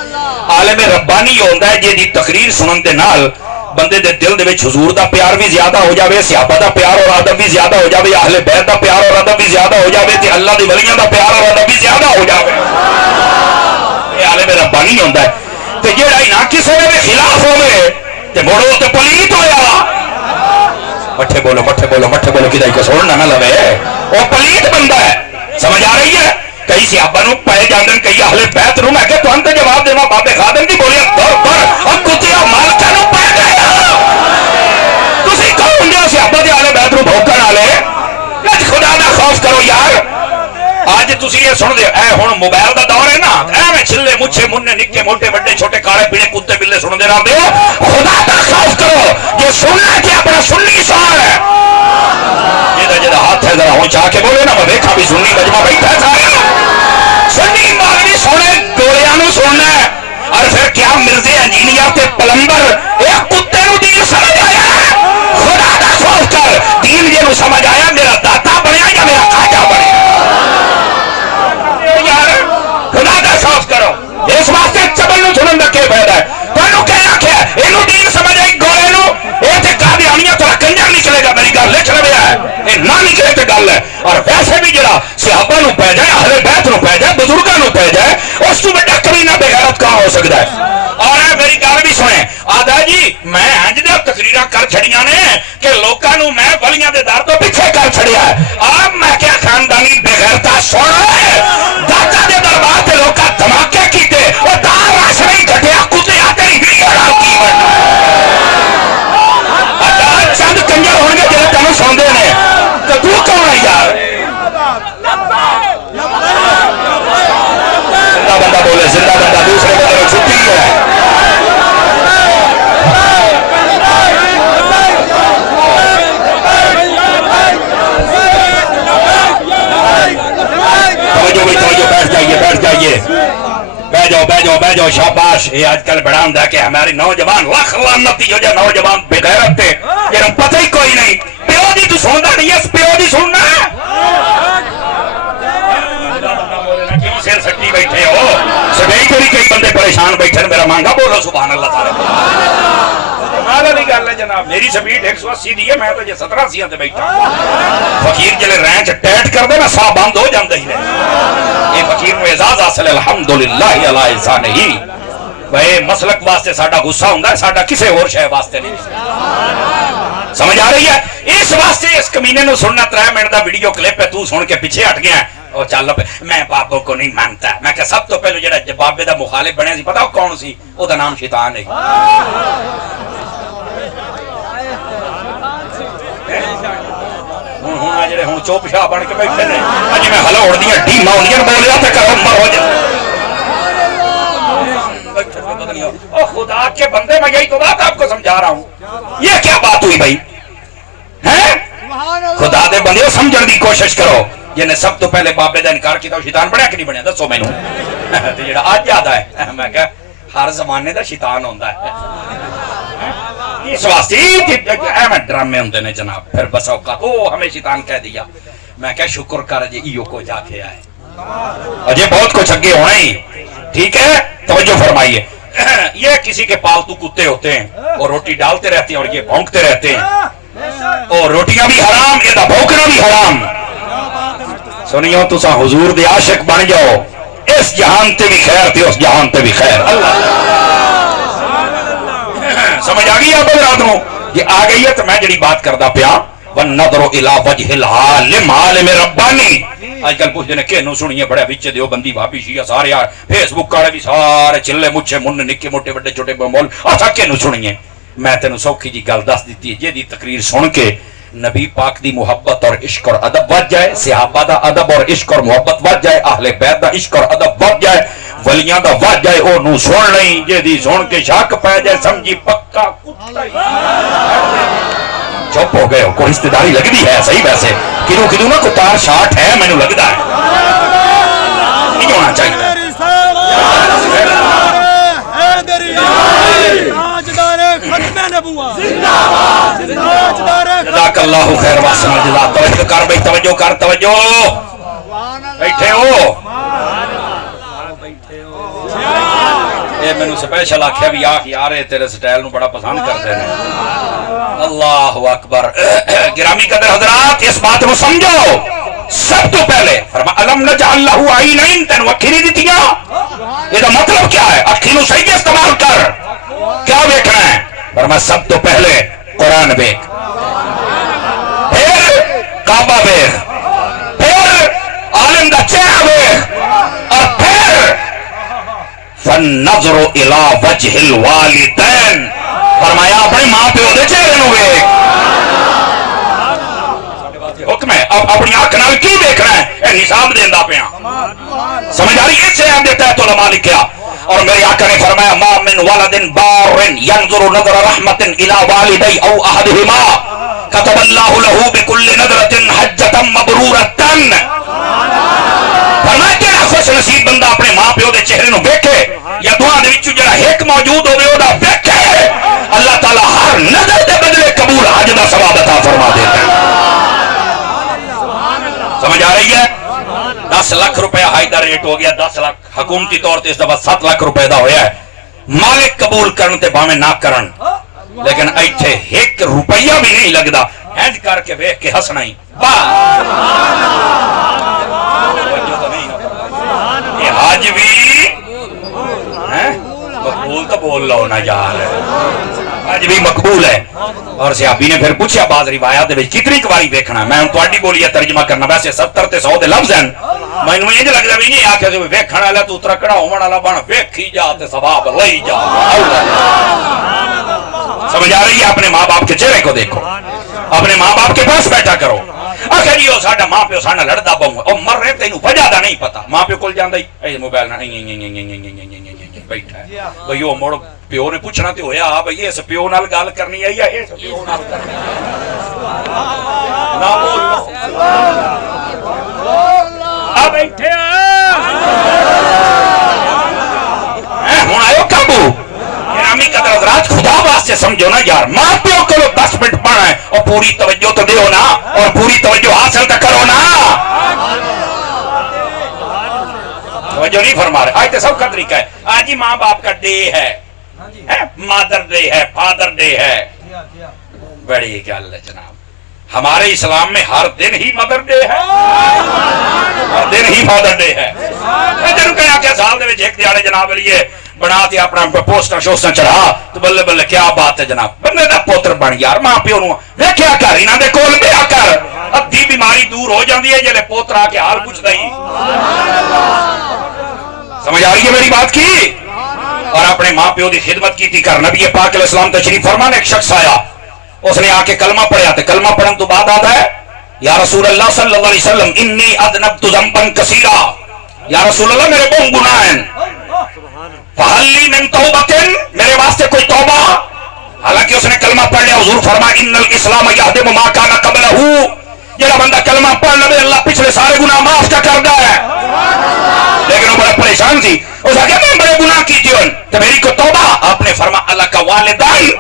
عالم ربانی ہوندا ہے جے دی تقریر سنن دے نال بندے دے دل دے وچ حضور دا پیار بھی زیادہ ہو جاوے، صحابہ دا پیار اور ادب بھی زیادہ ہو جاوے، اہل بیت دا پیار اور ادب بھی زیادہ ہو جاوے تے اللہ دے ولیاں دا پیار اور ادب بھی زیادہ ہو جاوے. یہ عالم ربانی ہوندا ہے. تے جیڑا ہی نہ کسے دے خلاف ہوے تے مڑو تے پلیت ہویا. مٹھے بولو، مٹھے بولو، مٹھے بولو. کدی کو سننا نہ لوے او پلیت بندہ ہے. سمجھ آ رہی ہے؟ کئی صحابہ نو پائے جاندن، کئی اہل بیت نو. میں کہ تہن تے جواب دیواں بابے خادم دی بولی دور پر اب کتیا مالکاں نو پے گئے. تسی کون ہوندے ہو صحابہ دے اہل بیت نو بھوکن والے؟ خدا دا خوف کرو یار. آج تسی یہ سن دے اے ہن موبائل دا دور ہے نا، ایویں چھلے مچھے مننے نکے موٹے بڑے چھوٹے کالے پیڑے کتے بلے سن دے رہندے ہو. خدا دا خوف کرو. یہ سننا کہ اپنا سنی سار ہے. جہاں ہاتھ ہے ذرا ہوں چاہ کے بولے نا. میں دیکھا بھی سنی مجمع بیٹھا ہے سارا. سنی مولوی سونے گولیاں نو سننا ہے. اور پھر کیا مرزے انجینئر تے پلمبر یہ کتے نو دین سمجھ آیا ہے؟ خدا دا خوف کر. دین جے نو سمجھ آیا میرا داتا بنیا یا میرا خواجہ بنیا؟ یار خدا دا خوف کرو. اس واسطے چبل نو سنن دا کی فائدہ ہے؟ تانوں کہنا کیا ہے اینو دین سمجھ آئی گولے نو اے تے قادیانیہ تو کنجر نکلے گا. میری گل لکھ لے ہے اے نہ نکلے تے گل ہے. اور ویسے بھی جڑا صحابہ نو پے جائے، اہل بیت نو پے جائے، بزرگاں نو پے جائے، اس تو بڑا کمینہ بے غیرت کہاں ہو سکتا ہے؟ اور میری گل بھی سنیں. آدھا جی میں انج دے تقریراں کر چھڑیاں نے کہ لوکاں نو میں ولیاں دے در تو پیچھے کر چھڑیا ہے. اب میں کیا خاندانی بے غیرتا سن داتا دے دربار تے لوکاں دھماکے کیتے او دار راش نہیں گھٹیا کتے آ تیری ویڈیو نال کی بننا. اچھا چند کنجر ہون گے جڑے تینوں سوندے نے تے تو کون ہے یار؟ زندہ بندہ بولے، زندہ بندہ. دوسرے بندے کو چھٹی ہے. بیٹھ جاؤ شاباش. یہ آج کل بڑا ہوندا ہے کہ ہماری نوجوان لاکھ لعنتی ہو جائے نوجوان بے غیرت تے جنہوں پتہ ہی کوئی نہیں. پیو دی تو سندا نہیں ہے، پیو دی سننا ہے. کیوں سر سٹی بیٹھے ہو؟ سبھی کوئی کئی بندے پریشان بیٹھے. میرا مانگا بولو سبحان اللہ تعالی. کمال دی گل ہے جناب میری سپیڈ 180 دی ہے میں تو 1780 تے بیٹھا فقیر جلے رینچ ٹیٹ کر دے نا سا بند ہو جاندا ہی رہے یہ فقیر نو اعزاز حاصل الحمدللہ علی احسانہ ہی بھائی مسلک واسطے ساڈا غصہ ہوندا ہے ساڈا کسے اور شے واسطے نہیں سمجھ آ رہی ہے اس واسطے اس کمینے نو سننا 3 منٹ دا ویڈیو کلپ ہے تو سن کے پیچھے ہٹ گیا اور چل پہ میں بابوں کو نہیں مانتا میں کہ سب تو پہلے جڑا بابے دا مخالف بنیا سی پتہ کون سی او دا نام شیطان ہے ہن جڑے ہن چوپ شاہ بن کے بیٹھے نے اج میں ہلوڑ دیاں ڈیماں ہوندیاں بولیا تے کرو مر ہو جائے او خدا کے بندے میں یہی تو بات آپ کو سمجھا رہا ہوں یہ کیا بات ہوئی بھائی ہیں خدا دے بندے سمجھن دی کوشش کرو جنہیں سب تو پہلے بابے دا انکار کیتا شیطان بنیا کہ نہیں بنیا دسو مینوں تے جڑا اج آدا ہے میں کہ ہر زمانے دا شیطان ہوندا ہے اس واسطے احمد ڈرامے ہوندے نے جناب پھر بس اوقات او ہمیں شیطان کہہ دیا میں کہ شکر کر جے ایو کو جا کے آئے اجے بہت کچھ اگے ہونا ہی ٹھیک ہے توجہ فرمائیے یہ کسی کے پالتو کتے ہوتے ہیں اور روٹی ڈالتے رہتے ہیں اور یہ بھونکتے رہتے ہیں اور روٹیاں بھی حرام یہ بھونکنا بھی حرام سنیو تسا حضور دے عاشق بن جاؤ اس جہان تے بھی خیر تے اس جہان تے بھی خیر اللہ سمجھ آ گئی آپ رات نو یہ آ گئی ہے تو میں جڑی بات کردا پیا والنظر الى وجه العالم عالم ربانی آج کل پوچھتے ہیں کہ نو سنیے بڑے بچے دیو بندی بھابی شیعہ سارے یار فیس بک والے بھی سارے چلے مچھے من نکے موٹے بڑے چھوٹے بمول اچھا کہ نو سنیے میں تینو سوکھی جی گل دس دیتی ہے جے دی تقریر سن کے نبی پاک دی محبت اور عشق اور ادب ود جائے صحابہ دا ادب اور عشق اور محبت ود جائے اہل بیت دا عشق اور ادب ود جائے ولیاں دا ود جائے او نو سن نہیں جے دی سن کے شک پہ جائے سمجھی پکا کتا ہی چپ ہو گئے ہو کوئی رشتہ داری لگ دی ہے صحیح ویسے کدو نا کتار شاٹ ہے میں نو لگتا ہے نہیں ہونا چاہیے جزاک اللہ خیر واسنا جزاک توجہ کر بھئی توجہ کر توجہ بیٹھے ہو اے میں نو سپیشل آکھیا بھی آکھ یارے تیرے سٹائل نو بڑا پسند کرتے ہیں اللہ اکبر گرامی قدر حضرات اس بات کو سمجھو سب تو پہلے فرمایا الم نجعل لہ عینین تین اکھی نہیں دیتیاں یہ دا مطلب کیا ہے اکھی نو صحیح استعمال کر کیا دیکھنا ہے فرمایا سب تو پہلے قرآن دیکھ پھر کعبہ دیکھ پھر عالم دا چہرہ دیکھ اور پھر فالنظر الى وجہ الوالدین فرمایا اپنے ماں پہ دے چہرے نو دیکھ حکم ہے اب اپنی آنکھ نال کی دیکھنا ہے اے نصاب دیندا پیا سمجھ آ رہی ہے سے آپ دیتا ہے تو علماء لکھیا اور میرے آقا نے فرمایا ما من ولد بار ينظر نظر رحمت الى والدی او احدهما كتب الله له بكل نظرة حجة مبرورة فرمایا کہ خوش نصیب بندہ اپنے ماں پیو دے چہرے نو دیکھے یا دعا دے وچوں جڑا ایک موجود ہوے او دا دیکھے اللہ تعالی ہر نظر دے بدلے قبول حج دا ثواب عطا فرما دیتا ہے سمجھ آ رہی ہے 10 لاکھ روپے ہائی دا ریٹ ہو گیا 10 لاکھ حکومتی طور تے اس دفعہ 7 لاکھ روپے دا ہویا ہے مالک قبول کرن تے بھاویں نہ کرن لیکن ایتھے 1 روپیہ بھی نہیں لگدا ہینج کر کے ویکھ کے ہسنا ہی یہ حج بھی مقبول تو بول لو نا یار حج بھی مقبول ہے اور صحابی نے پھر پوچھا بعض روایات وچ کتنی کواری دیکھنا میں ہن تہاڈی بولی ترجمہ کرنا ویسے 70 تے 100 دے لفظ ہیں مینوں انج لگدا بھی نہیں آکھیا کہ ویکھن والا تو ترکڑا ہون والا بن ویکھی جا تے ثواب لئی جا سمجھ آ رہی ہے اپنے ماں باپ کے چہرے کو دیکھو اپنے ماں باپ کے پاس بیٹھا کرو آخر یہ ساڈا ماں پیو ساڈا لڑدا بہو او مر رہے تینوں وجہ دا نہیں پتہ ماں پیو کول جاندا ہی اے موبائل نہ بیٹھا ہے بھئی او مڑ پیو نے پوچھنا تے ہویا بھئی اس پیو نال گل کرنی ہے یا اس پیو نال کرنی نہ بول آ بیٹھے ہن آیو قابو گرامی قدر حضرات خدا واسطے سمجھو نا یار ماں پیو کو 10 منٹ پڑھنا ہے اور پوری توجہ تو دیو نا اور پوری توجہ حاصل تو کرو نا توجہ نہیں فرما رہے آج تو سب کا طریقہ ہے آج ہی ماں باپ کا ڈے ہے مادر ڈے ہے فادر ڈے ہے بڑی گل ہے جناب، ہمارے اسلام میں ہر دن ہی مدر ڈے ہے، ہر دن ہی فادر ڈے ہے۔ جنوں کہا کہ سال دے وچ ایک دیہاڑے جناب علیے بنا تے اپنا پوسٹر شوسٹر چڑھا تو بلے بلے کیا بات ہے جناب، بندے دا پوتر بن یار، ماں پیو نوں ویکھیا کر، انہاں دے کول بیا کر، ادھی بیماری دور ہو جاندی ہے جلے پوتر آ کے حال پوچھدا ہی۔ سمجھ آ رہی ہے میری بات کی؟ اور اپنے ماں پیو دی خدمت کیتی کر۔ نبی پاک علیہ السلام تشریف فرما نے ایک شخص آیا، اس نے آ کے کلمہ پڑھیا، تے کلمہ پڑھن تو بعد آتا ہے یا رسول اللہ صلی اللہ علیہ وسلم انی اذنبت ذنبا کثیرا، یا رسول اللہ میرے بہت گناہ ہیں، فہل لی من توبۃ، میرے واسطے کوئی توبہ؟ حالانکہ اس نے کلمہ پڑھ لیا، حضور فرما ان الاسلام یہدم ما کان قبلہ، جڑا بندہ کلمہ پڑھ لے اللہ پچھلے سارے گناہ معاف کا کردا ہے۔ لیکن وہ بڑا پریشان تھی، اس نے کہا میں بڑے گناہ کیتے ہوں تو میری کو توبہ؟ آپ نے فرمایا اللہ کا والدین،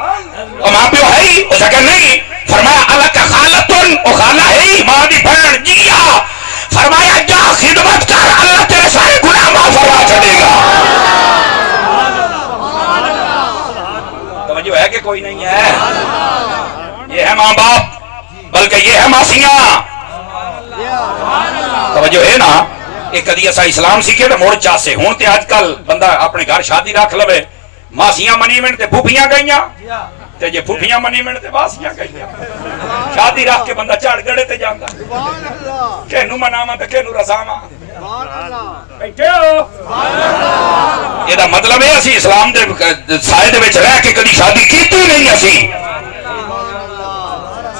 اور ماں پیو ہے ہی؟ اس نے کہا نہیں۔ فرمایا اللہ کا خالتن، اور خالہ ہے ہی، ماں دی بہن جیا۔ فرمایا جا خدمت کر، اللہ تیرے سارے گناہ معاف فرما چھڑے گا۔ توجہ ہے کہ کوئی نہیں ہے؟ یہ ہے ماں باپ، بلکہ یہ ہے ماسیاں۔ توجہ ہے نا؟ ایک کدی ایسا اسلام سیکھے تو موڑ چاسے ہوں تے آج کل بندہ اپنے گھر شادی رکھ لوے، ماسیاں منی منٹ تے پھوپھیاں گئیاں، تے جے پھوپھیاں منی منٹ تے باسیاں گئیاں، شادی رکھ کے بندہ چڑھ گڑے تے جاندا، کینو مناواں تے کینو رساواں۔ بیٹھے ہو؟ یہ دا مطلب ہے اسی اسلام دے سائے دے وچ رہ کے کدی شادی کیتی نہیں، اسی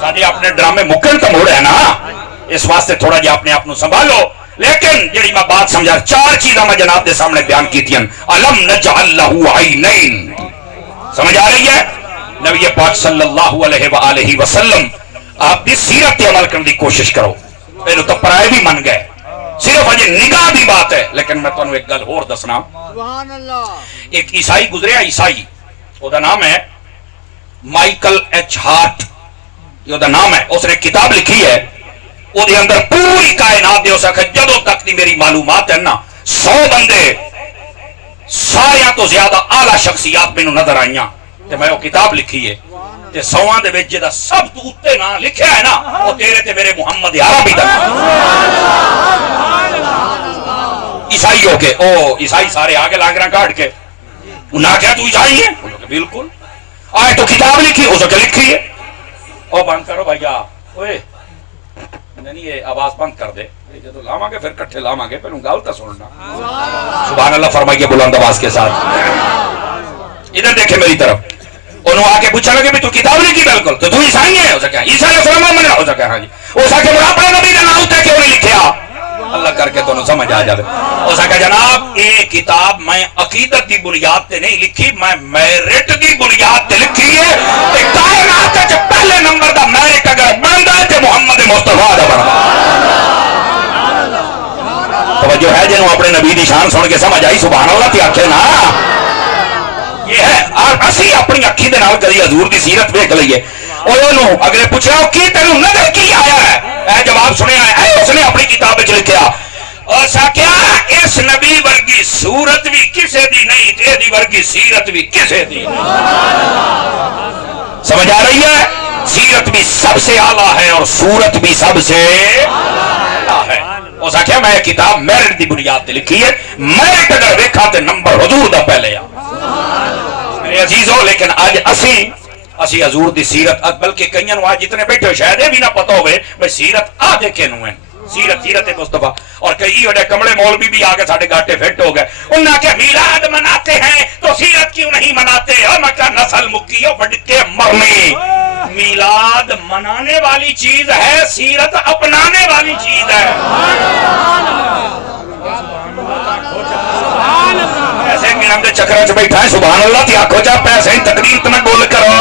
سارے اپنے ڈرامے مکن تے موڑ ہے نا، اس واسطے تھوڑا جہا اپنے آپ نو سنبھالو۔ لیکن جڑی میں بات سمجھا، چار چیزاں میں جناب دے سامنے بیان کیتی ہیں۔ الم نجعل لہ عینین، سمجھ آ رہی ہے؟ نبی پاک صلی اللہ علیہ وآلہ وسلم آپ دی سیرت عمل کرنے دی کوشش کرو۔ پہلو تو پرائے بھی من گئے، صرف اجے نگاہ دی بات ہے۔ لیکن میں تمہیں ایک گل اور دسنا، ایک عیسائی گزریا، عیسائی او دا نام ہے مائیکل ایچ ہارٹ، یہ دا نام ہے، اس نے کتاب لکھی ہے، وہ دے اندر پوری کائنات دے اسا کہ جدوں تک دی میری معلومات ہے نا 100 بندے ساریاں تو زیادہ اعلیٰ شخصیات میں نظر آئیاں، تے میں وہ کتاب لکھی ہے، تے 100 دے وچ جدا سب تو اتے نا لکھیا ہے نا وہ تیرے تے میرے محمد عربی دا۔ عیسائی ہو کے او عیسائی سارے آگے لانگراں کاٹ کے انہاں کیا تو عیسائی ہے؟ بالکل، آئے تو کتاب لکھی ہو سکے لکھی ہے۔ او بند کرو بھائیا، اوئے نہیں یہ آواز بند کر دے، جدو لاواں گے پھر کٹھے لاواں گے، پہلو گل تو سننا۔ سبحان اللہ فرمائیے بلند آواز کے ساتھ۔ ادھر دیکھے میری طرف، انہوں آ کے پوچھا لگے بھی تو کتاب لکھی؟ بالکل، تو عیسائی ہے؟ ہو سکا عیسیٰ علیہ السلام منع ہو سکا، ہاں جی ہو سکے وہ اپنے نبی کا نام تے کیوں نہیں لکھیا؟ اللہ کر کے تو سمجھ آ جائے۔ ہو سکا جناب یہ کتاب میں عقیدت دی بنیاد تے نہیں لکھی، میں میرٹ دی بنیاد تے لکھی ہے، تے کائنات وچ پہلے نمبر دا میرٹ اگر بندا ہے تے محمد مصطفیٰ دا بندا۔ توجہ ہے جنوں اپنے نبی دی شان سن کے سمجھ آئی سبحان اللہ تے آکھے نا، یہ ہے اسی اپنی اکھی دے نال کدی حضور دی سیرت ویکھ لئیے۔ اور انہوں اگلے پوچھا کی تینوں نظر کی آیا ہے؟ اے جواب سنیا ہے، اس نے اپنی کتاب وچ لکھیا، اور ساکیا اس نبی ورگی صورت بھی کسے دی نہیں تے دی ورگی سیرت بھی کسے دی۔ سمجھ آ رہی ہے؟ سیرت بھی سب سے اعلیٰ ہے اور صورت بھی سب سے اعلیٰ ہے۔ اس آکھیا میں کتاب میرٹ دی بنیاد تے لکھی ہے، میرٹ اگر ویکھا تے نمبر حضور دا پہلے آ۔ میرے عزیزو لیکن آج اسی حضور دی سیرت، بلکہ کئیاں نو آج جتنے بیٹھے شاید یہ بھی نہ پتہ ہوئے بھئی سیرت آدھے کے نو ہیں، سیرت مصطفیٰ۔ اور کئی وڈے کمڑے مولوی بھی آگے ساڑھے گاٹے فٹ ہو گئے، انہاں کہ میلاد مناتے ہیں تو سیرت کیوں نہیں مناتے؟ اور میں کہا نسل مکیو بڑھ کے مرنی۔ میلاد منانے والی چیز ہے، سیرت اپنانے والی چیز ہے۔ پیسے گنم دے چکرہ چ بیٹھا ہے سبحان اللہ تی آکھو جا پیسے ہی تقریر تمہیں گول کرو۔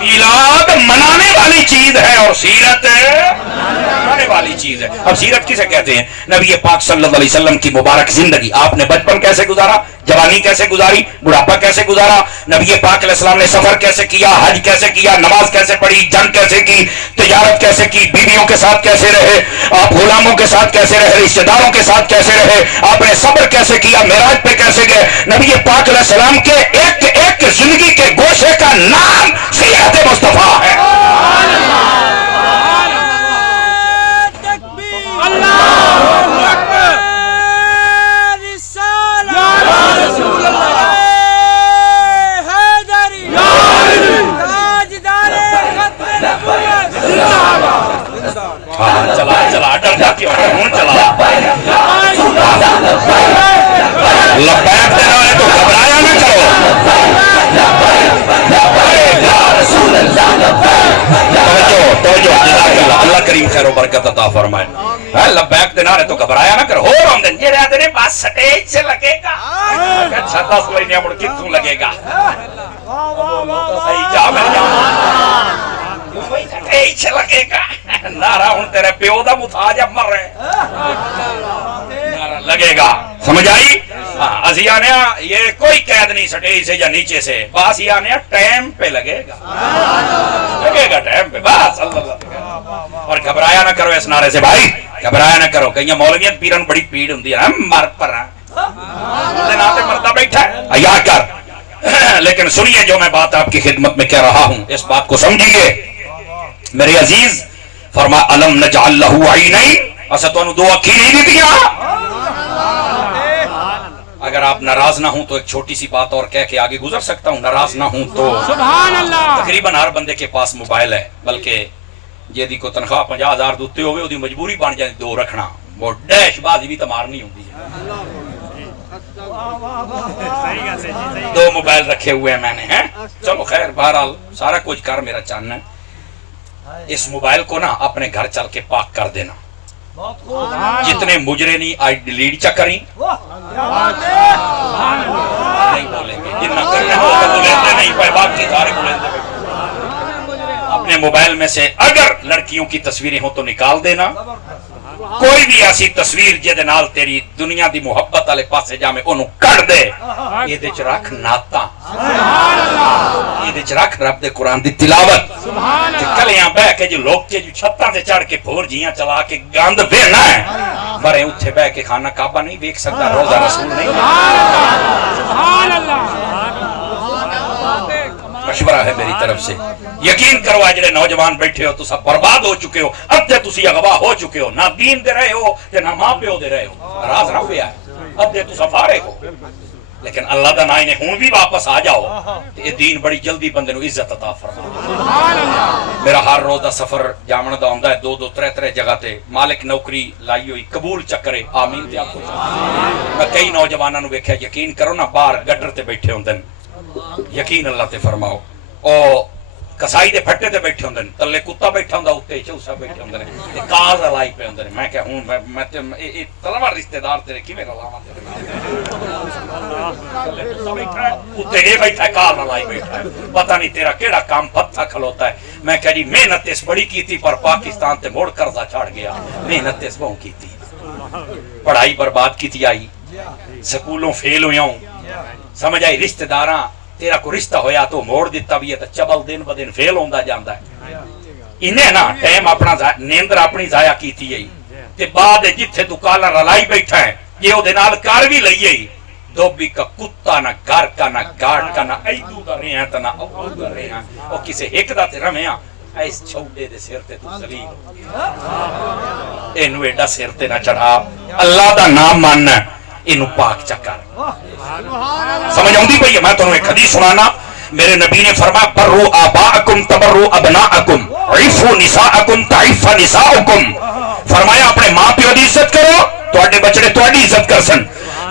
میلاد منانے والی چیز ہے اور سیرت منانے والی چیز چیز ہے. اب سیرت کسے کہتے ہیں؟ نبی پاک صلی اللہ علیہ وسلم کی مبارک زندگی. آپ نے بچپن کیسے گزارا, جوانی کیسے گزاری, بڑھاپا کیسے گزارا, نبی پاک علیہ السلام نے سفر کیسے کیا, حج کیسے کیا, نماز کیسے پڑھی, جنگ کیسے کی, تجارت کیسے کی, بیویوں کے ساتھ کیسے رہے, آپ غلاموں کے ساتھ کیسے رہے, رشتہ داروں کے ساتھ کیسے رہے, آپ نے صبر کیسے کیا, معراج پہ کیسے گئے. نبی پاک علیہ السلام کے ایک ایک زندگی کے گوشے کا نام سیرت مصطفیٰ ہے. چلا چلا ڈر جاتی ہوں چلا لبیک دینا ہے تو گھبرایا نہ کرو. اللہ کریم خیر و برکت عطا فرمائے. لبیک دینا ہے تو گھبرایا نہ کرو. ہو رہا یہ رہتے نے بات سٹیج سے لگے گا. اچھا 10 مہینے مڑ کتوں لگے گا. صحیح جا میں لگے گا نعرہ ہوں تیرے پیو دا متھاج اب مر رہے نعرہ لگے گا. سمجھ آئی؟ ازی آنے یہ کوئی قید نہیں سٹیج سے یا نیچے سے. بس یہ آنے ٹائم پہ لگے گا ٹائم پہ بس. اللہ اور گھبرایا نہ کرو اس نعرے سے بھائی, گھبرایا نہ کرو. کہیں مولویت پیرن بڑی پیڑ ہوں ہے مر پر مردہ بیٹھا ہے یا کر. لیکن سنیے جو میں بات آپ کی خدمت میں کہہ رہا ہوں اس بات کو سمجھیے میرے عزیز. فرما الم نجعل لہ عینین, اسا تو انہوں 2 اکھی نہیں دیا. اگر آپ ناراض نہ ہوں تو ایک چھوٹی سی بات اور کہہ کے آگے گزر سکتا ہوں. ناراض نہ ہوں تو سبحان اللہ تقریباً ہر بندے کے پاس موبائل ہے, بلکہ جیدی کو تنخواہ 50,000 دوتے ہوئے وہ مجبوری بن جائے 2 رکھنا. وہ ڈیش بازی بھی تو مارنی ہوتی ہے. 2 موبائل رکھے ہوئے ہیں میں نے. چلو خیر بہرحال سارا کچھ کر میرا چاننا ہے. اس موبائل کو نا اپنے گھر چل کے پاک کر دینا. جتنے مجرے نہیں آئی ڈیلیٹ چکریں نہیں بولیں گے, جتنا کرنے ہو تو بولتے نہیں پائے باقی سارے بولتے. اپنے موبائل میں سے اگر لڑکیوں کی تصویریں ہوں تو نکال دینا. کوئی بھی ایسی تصویر جہدے نال تیری دنیا دی محبت والے پاسے جاویں اونوں کڈ دے. یہ وچ رکھ نعتاں, یہ وچ رکھ رب دے قرآن دی تلاوت. تے کلیاں بہ کے جو لوگ کے جو چھتاں تے چڑھ کے پھور جیاں چلا کے گند وینا ہے, مرے اتھے بہ کے خانہ کعبہ نہیں ویکھ سکتا, روزہ رسول نہیں. سبحان اللہ. مشورہ ہے میری طرف سے, یقین کرو اجڑے نوجوان بیٹھے ہو تو سب برباد ہو چکے ہو. ادھے تسی اغوا ہو چکے ہو, نہ دین دے رہے ہو تے نہ ماں پیو دے رہے ہو. راز نہ ہویا ہے ادھے تو سفارے ہو. لیکن اللہ دا نائن ہون بھی واپس آ جاؤ تے دین بڑی جلدی بندے نو عزت عطا فرما. میرا ہر روز دا سفر جامن دا ہوندا ہے 2-2 3-3 جگہ تے. مالک نوکری لائی ہوئی قبول چکرے آمین تے آکھو. میں کئی نوجواناں نو ویکھیا یقین کرو نا باہر گڈر تے بیٹھے ہوندے, یقین اللہ تے فرماؤ. او کسائی دے پھٹے تے بیٹھے ہوندے, تلے کتا بیٹھا ہوندا, اوتے چوسا بیٹھے ہوندے, تے کاز لائی پے ہوندے. میں کہ ہوں میں تے اے تلوار رشتہ دار تیرے کیویں رلاواں تیرے تلے کتا بیٹھا ہے, اوتے اے بیٹھا ہے, کاز لائی بیٹھا ہے. پتہ نہیں تیرا کیڑا کام پتھا کھلوتا ہے. میں کہ جی محنت اس بڑی کیتی پر پاکستان تے موڑ قرضہ چڑھ گیا. محنت اس بہوں کیتی, پڑھائی برباد کیتی آئی, سکولوں فیل ہویا ہوں. سمجھ آئی رشتہ داراں تیرا کو رشتہ ہویا تو موڑ دیتا بھی ہے تو چبل دن ب دن فیل ہوندا جاندا ہے. انہیں نا ٹائم اپنا نیندر اپنی ضائع کیتی ہے تے بعد جتھے تو کالا رلائی بیٹھا ہے یہ او دے نال کر بھی لئیے. دھوبی کا کتا نہ گھر کا نہ گاڑ کا نہ ایدو دا رہے ہیں تا نہ او دا رہے ہیں. او کسے ایک دا تے رمے ہیں ایس چھوڑے دے سر تے تو زلیل اینو ایڈا سر تے نہ چڑھا. اللہ دا نام ماننا اینو پاک چکر. سمجھ آؤں دی بھئی میں تنہوں ایک حدیث سنانا. میرے نبی نے فرمایا برو آباءکم تبرو ابناءکم عفو نساءکم تعف نساءکم. فرمایا اپنے ماں پیو دی عزت کرو تو اڈے بچڑے تو اڈی عزت کر سن.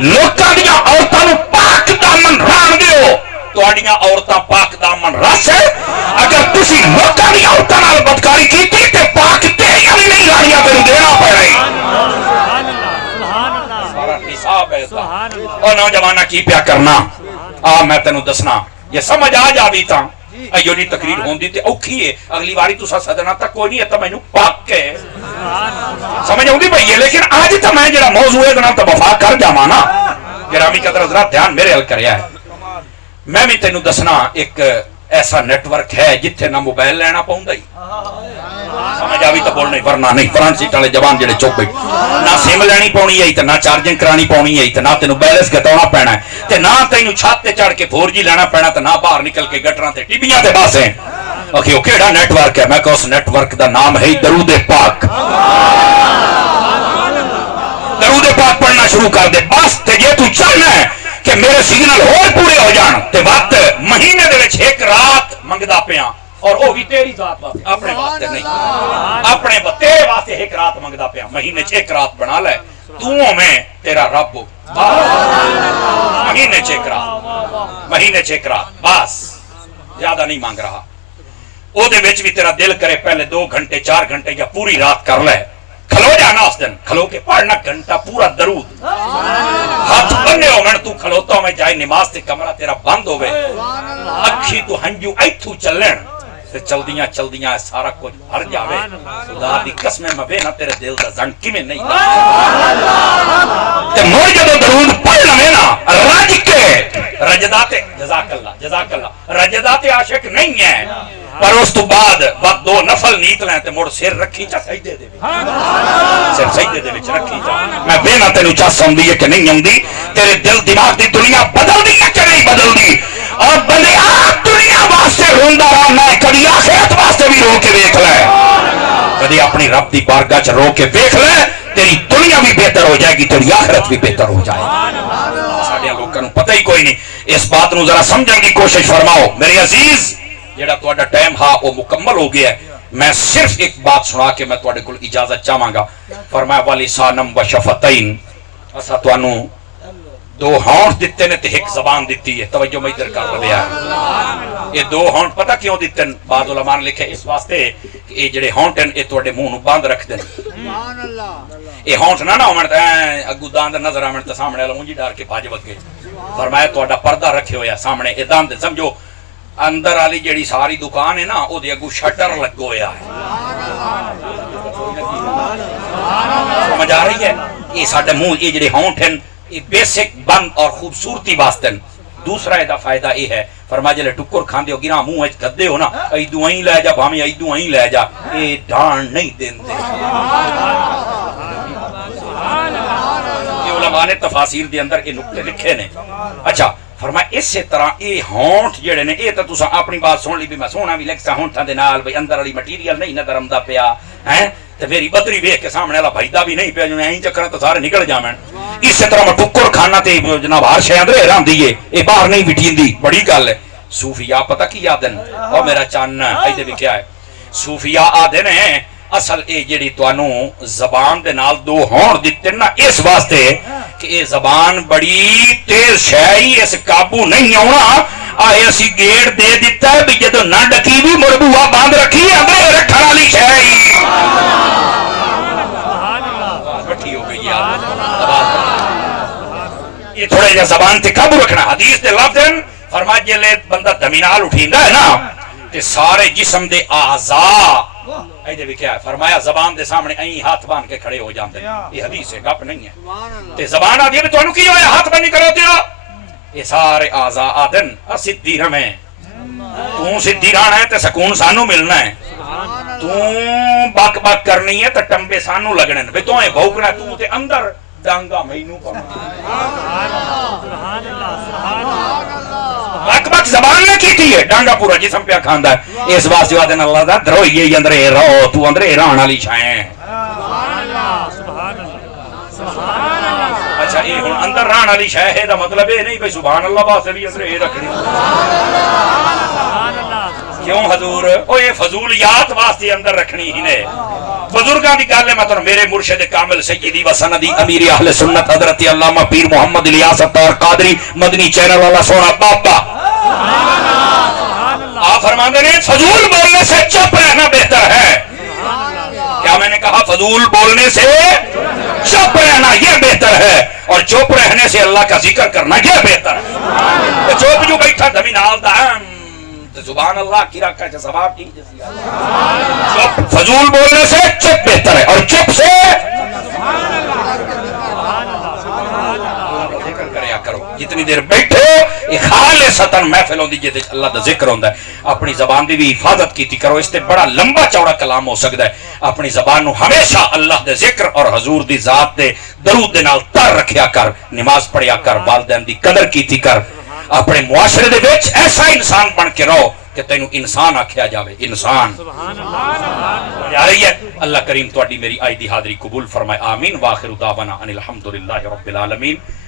لوکاں دیاں عورتاں نو پاک دامن ران دیو تو اڈیاں عورتاں پاک دامن رس ہے. اگر تسی لوکاں دیاں عورتاں نال بدکاری کیتی تے پاک تیریاں بھی نہیں رانیاں تینوں دینا پڑے. اور نوجوانہ کی پیا کرنا میں تینوں دسنا یہ سمجھ آ جاوی تا ایو جی تقریر ہوندی تے اوکھی ہے. اگلی واری تسا سدنا تا کوئی نہیں ہے تا مینوں پاک کے سمجھ آتی بھائی؟ لیکن آج تو میں جڑا موضوع ہے تو وفا کر جاواں نا، گرامی قدر حضرات دھیان میرے حل کریا ہے. میں بھی تینوں دسنا ایک ایسا نیٹ ورک ہے جتھے نہ موبائل لینا پاؤندا ہی، سمجھ آوی تو بولنے، ورنہ نہیں. فرنٹ سیٹ والے جوان جڑے چپ بیٹھے، نہ سم لینی پاؤنی ہے تے نہ چارجنگ کرانی پاؤنی ہے تے نہ تینوں بیلنس گتاونا پینا ہے تے نہ تینوں چھت تے چڑھ کے 4G لینا پینا تے نہ باہر نکل کے گٹراں تے ٹیبیاں تے باسیں. اوکے او کیڑا نیٹ ورک ہے؟ میں کہ اس نیٹ ورک دا نام ہے درود پاک. درود پاک پڑھنا شروع کر دے بس. تے جے تو چاہنا ہے کہ میرے سگنل اور پورے ہو جان تے وقت مہینے دے وچ ایک رات منگدا پیاں، اور وہ بھی تیری ذات واسطے، اپنے واسطے نہیں، اپنے تیرے واسطے ایک رات منگدا پیا. مہینے چ ایک رات بنا لے تو میں تیرا رب. مہینے چ ایک رات، مہینے چ ایک رات بس، زیادہ نہیں مانگ رہا. او دے وچ بھی تیرا دل کرے پہلے 2 گھنٹے 4 گھنٹے یا پوری رات کر لے. کھلو جانا اس دن، کھلو کے پڑھنا گھنٹہ پورا درود، ہاتھ بننے ہو میں تو کھلوتا ہوں میں جائے نماز تے کمرہ تیرا بند ہوئے، اکھی تو ہنجو ایتھو چلن تے چلدیاں چلدیاں سارا کچھ بھر جاوے. خدا دی قسم میں نہ تیرے دل دا زنگ کیویں نہیں تے مڑ جدوں درود پڑھ لویں نا رج کے رجدات، جزاک اللہ جزاک اللہ، رجدات عاشق نہیں ہے، پر اس تو بعد 2 نفل نیت لیں تے مڑ سر رکھی چا سجدے دے وچ، سر سجدے دے وچ رکھی جا. میں بے نہ تینوں چس آندی ہے کہ نہیں آندی، تیرے دل دماغ دی دنیا بدل دی ہے کہ نہیں بدل دی. اور بندے آپ دنیا واسطے روندا رہنا ہے، کبھی آخرت واسطے بھی رو کے دیکھ لے، کبھی اپنی رب دی بارگاہ چ رو کے دیکھ لے، تیری دنیا بھی بہتر ہو جائے گی، تیری آخرت بھی بہتر ہو جائے گی. ساڈے لوکاں نوں پتہ ہی کوئی نہیں. اس بات نوں ذرا سمجھن دی کوشش فرماؤ. میرے عزیز جڑا تہاڈا ٹائم ہا وہ مکمل ہو گیا ہے. میں صرف ایک بات سنا کے میں تہاڈے کول اجازت چاہواں گا. فرمایا وَلِسَانًا وَشَفَتَيْن، اسا تانوں 2 ہونٹ دیتے نے تے ایک زبان دیتی ہے. توجہ میں ادھر کر لیا. یہ 2 ہونٹ پتہ کیوں دیتے ہیں؟ بعض علماء نے لکھے اس واسطے کہ یہ جڑے ہونٹ ہیں یہ تہاڈے منہ نوں بند رکھ دیں. یہ ہونٹ نہ ہومن تے اگوں داند نظر آون تے سامنے والا اونجی ڈر کے بھج وگے. فرمایا تہاڈا پردہ رکھے ہویا سامنے، اے داند سمجھو اندر والی جڑی ساری دکان ہے نا او دے اگوں شٹر لگو ہویا ہے. سمجھ آ رہی ہے؟ یہ ساڈے منہ یہ جڑے ہونٹ ہیں یہ بیسک بند اور خوبصورتی واسطے. دوسرا یہ فائدہ یہ ہے فرمایا جلے ٹکر کھاندے ہو گنا منہ وچ گدے ہو نا ایدوں ہی لے جا بھاویں ایدوں ہی لے جا، یہ ڈان نہیں دیندے. یہ علماء نے تفاسیر دے اندر یہ نقطے لکھے نے. اچھا فرمایا اسی طرح یہ ہونٹ جڑے نے یہ تو تساں اپنی بات سن لی بھی میں سونا بھی لکھسا ہونٹاں دے نال بھئی اندر والی مٹیریل نہیں نظر آندا پیا ہیں تے میری بدری ویکھ کے سامنے والا بھجدا بھی نہیں پیا جو این چکراں تو سارے نکل جاویں. اسی طرح میں ٹکر کھانا تے جناب ہر شے اندر رہندی ہے، یہ باہر نہیں وٹیندی. بڑی گل ہے. صوفیاء پتہ کی آدن او میرا چان ایدے لکھیا ہے. صوفیاء آدن ہیں اصل اے جڑی تانوں زبان دے نال 2 ہون دتے نا اس واسطے کہ یہ زبان بڑی تیز شے، اس قابو نہیں آنا. آئے اسی گیڑ دے دیتا ہے بھی جدو نہ ڈکی بھی مربوہ باندھ رکھی اندر رکھن والی شے ہی. بٹھی ہو گئی یہ تھوڑے جا زبان تے قابو رکھنا. حدیث دے لفظ ہیں فرمایا جلے بندہ دمینال اٹھیندا ہے نا تے سارے جسم دے اعضاء ایدے بھی کیا ہے فرمایا زبان دے سامنے این ہاتھ بان کے کھڑے ہو جاندے. یہ حدیث ہے، گپ نہیں ہے. تے زبان آدھی ہے بھی تانوں کی ہویا ہاتھ بانی کرو تیرا یہ سارے اعضاء آدن سدھی رہیں. تو سدھی رہنا ہے تے سکون سانو ملنا ہے. تو بک بک کرنی ہے تے ٹمبے سانو لگنے بھی تو ہے بھوکنا تو تے اندر ڈانگا مینوں پانا. بک بک زبان نے کی ہے، ڈانگا پورا جسم پہ کھاندا ہے. اس واسطے آدن اللہ دا دروئیے اندر رہو تو اندر رہن والی شے. اچھا یہ ہن اندر رہن والی شے ہے دا مطلب یہ نہیں بھئی سبحان اللہ واسطے بھی اندر یہ رکھنی. کیوں حضور او یہ فضولیات واسطے اندر رکھنی ہی نے. بزرگاں دی گل ہے. میں تو میرے مرشد کامل سیدی و سندی امیر اہل سنت حضرت علامہ پیر محمد الیاس اتار قادری مدنی چینل والا سونا بابا آپ فرماندے نے فضول بولنے سے چپ رہنا بہتر ہے. کیا میں نے کہا؟ فضول بولنے سے چپ رہنا یہ بہتر ہے اور چپ رہنے سے اللہ کا ذکر کرنا یہ بہتر ہے. چوپ جو بیٹھا دمی نال دا تو سبحان اللہ کی رکھا ہے ثواب کی جیسی چپ فضول بولنے سے چپ بہتر ہے، اور چپ سے ذکر کریا کرو. جتنی دیر بیٹھے ہو ایک خالصتاً محفل ہوندی جے اللہ دا ذکر ہوندا ہے، اپنی زبان دی بھی حفاظت کیتی کرو. اس تے بڑا لمبا چوڑا کلام ہو سکدا ہے. اپنی زبان نو ہمیشہ اللہ دے ذکر اور حضور دی ذات دے درود دے نال تر رکھیا کر، نماز پڑھیا کر، والدین دی قدر کیتی کر. اپنے معاشرے دے وچ ایسا انسان بن کے رہو کہ تینوں انسان آکھیا جاوے. انسان آ رہی ہے. اللہ کریم تواڈی میری آج دی حاضری قبول فرمائے. آمین. واخر دعوانا ان الحمدللہ رب العالمین.